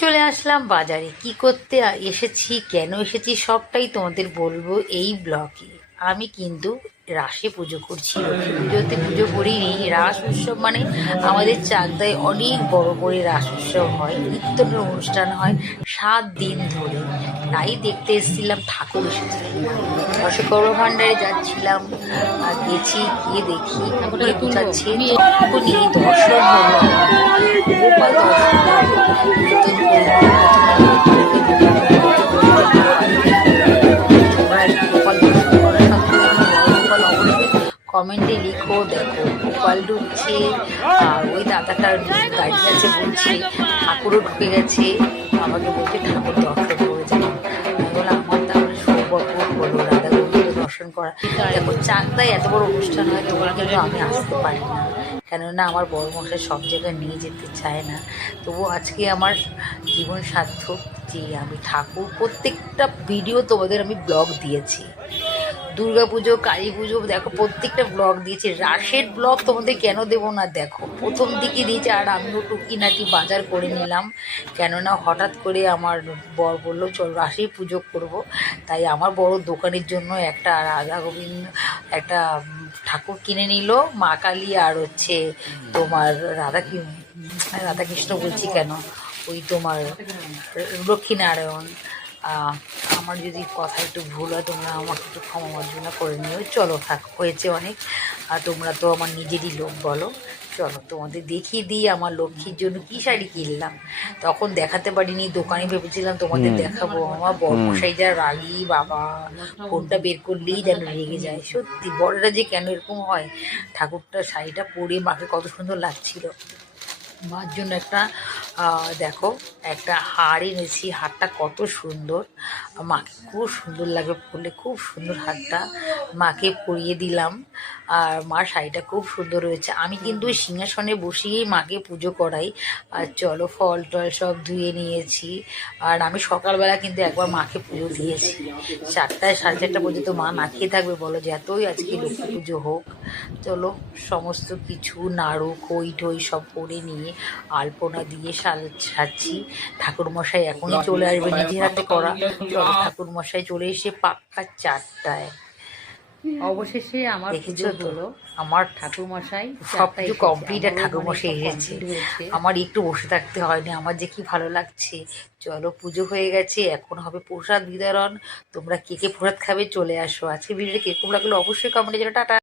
চলে আসলাম বাজারে। কি করতে এসেছি, কেন এসেছি সবটাই তোমাদের বলবো এই ব্লগে। আমি কিন্তু রাসে পুজো করছি। লক্ষ্মী পুজোতে পুজো করিনি, রাস উৎসব মানে আমাদের চাকদায় অনেক বড় করে রাস উৎসব হয়, কীর্তনের অনুষ্ঠান হয় 7 দিন ধরে। তাই দেখতে এসেছিলাম, ঠাকুর এসেছে। রসগৌর ভাণ্ডারে যাচ্ছিলাম, গেছি, গিয়ে দেখি ঠাকুরকে গুছাচ্ছে, তখনই দর্শন হলো আমার গোপাল দর্শন হলো। কীর্তন করে তোমরা গোপাল দর্শন করার সাথে গোপাল অবশ্যই কমেন্টে লিখো। দেখো গোপাল ঢুকছে, আর ওই দাদাটার গাড়ি আছে বলছে ঠাকুরও ঢুকে গেছে। আমাকে বলছে ঠাকুর দর্শন করে যাবো। আমি বললাম আমার তাহলে সৌভাগ্য হলো রাধা গোবিন্দ দর্শন করা। দেখো চাকদায় এত বড় অনুষ্ঠান হয়, তখন কিন্তু আমি আসতে পারি না, কেননা আমার বড় মশাই সব জায়গায় নিয়ে যেতে চায় না। তবু আজকে আমার জীবন সার্থক যে আমি ঠাকুর প্রত্যেকটা ভিডিও তোমাদের আমি ব্লগ দিয়েছি। দুর্গা পুজো, কালী পুজো, দেখো প্রত্যেকটা ব্লগ দিয়েছি। রাসের ব্লগ তোমাদের কেন দেবো না, দেখো প্রথম দিকে দিয়েছি। আর আমিও টুকিনাটি বাজার করে নিলাম, কেননা হঠাৎ করে আমার বর বললো চল রাসেই পুজো করব। তাই আমার বড় দোকানের জন্য একটা রাধা গোবিন্দ একটা ঠাকুর কিনে নিল, মা কালী আর হচ্ছে তোমার রাধাকৃষ্ণ বলছি কেন, ওই তোমার লক্ষ্মীনারায়ণ। আমার যদি কথা একটু ভুল হয় তোমরা আমাকে একটু ক্ষমা মার্জনা করে নিও। চলো থাক, হয়েছে অনেক। আর তোমরা তো আমার নিজেরই লোক বলো। চলো তোমাদের দেখিয়ে দিই আমার লক্ষ্মীর জন্য কী শাড়ি কিনলাম। তখন দেখাতে পারিনি, দোকানে ভেবেছিলাম তোমাদের দেখাবো। আমার বড়মশাই যা রাগি বাবা, ফোনটা বের করলেই যেন রেগে যায়। সত্যি বড়রা যে কেন এরকম হয়। ঠাকুরটা শাড়িটা পরে মাকে কত সুন্দর লাগছিল। মার জন্য একটা দেখো একটা হার এনেছি, হারটা কত সুন্দর, মাকে খুব সুন্দর লাগে পরলে, খুব সুন্দর হারটা মাকে পরিয়ে দিলাম। আর মার শাড়িটা খুব সুন্দর হয়েছে। আমি কিন্তু ওই সিংহাসনে বসিয়েই মাকে পুজো করাই। আর চলো ফল টল সব ধুয়ে নিয়েছি। আর আমি সকালবেলা কিন্তু একবার মাকে পুজো দিয়েছি, 4টায় 4:30 পর্যন্ত মা না খেয়ে থাকবে বলো, যে এতই আজকে লক্ষ্মী পুজো হোক। চলো সমস্ত কিছু নাড়ু খই ঠই সব করে নিয়ে আলপনা দিয়ে সাজছি। ঠাকুরমশাই এখনই চলে আসবে, নিজের হাতে করা। চলো ঠাকুরমশাই চলে এসে পাক্কা 4টায়। অবশেষে আমার দেখেছো তো হলো, আমার ঠাকুরমশাই সব কিছু কমপ্লিট। আর ঠাকুরমশাই এসেছে, আমার একটু বসে থাকতে হয়নি, আমার যে কি ভালো লাগছে। চলো পুজো হয়ে গেছে, এখন হবে প্রসাদ বিতরণ। তোমরা কে কে প্রসাদ খাবে চলে আসো। আজকে ভিডিওটা কিরকম লাগলো অবশ্যই কমেন্টে জানাও। টাটা।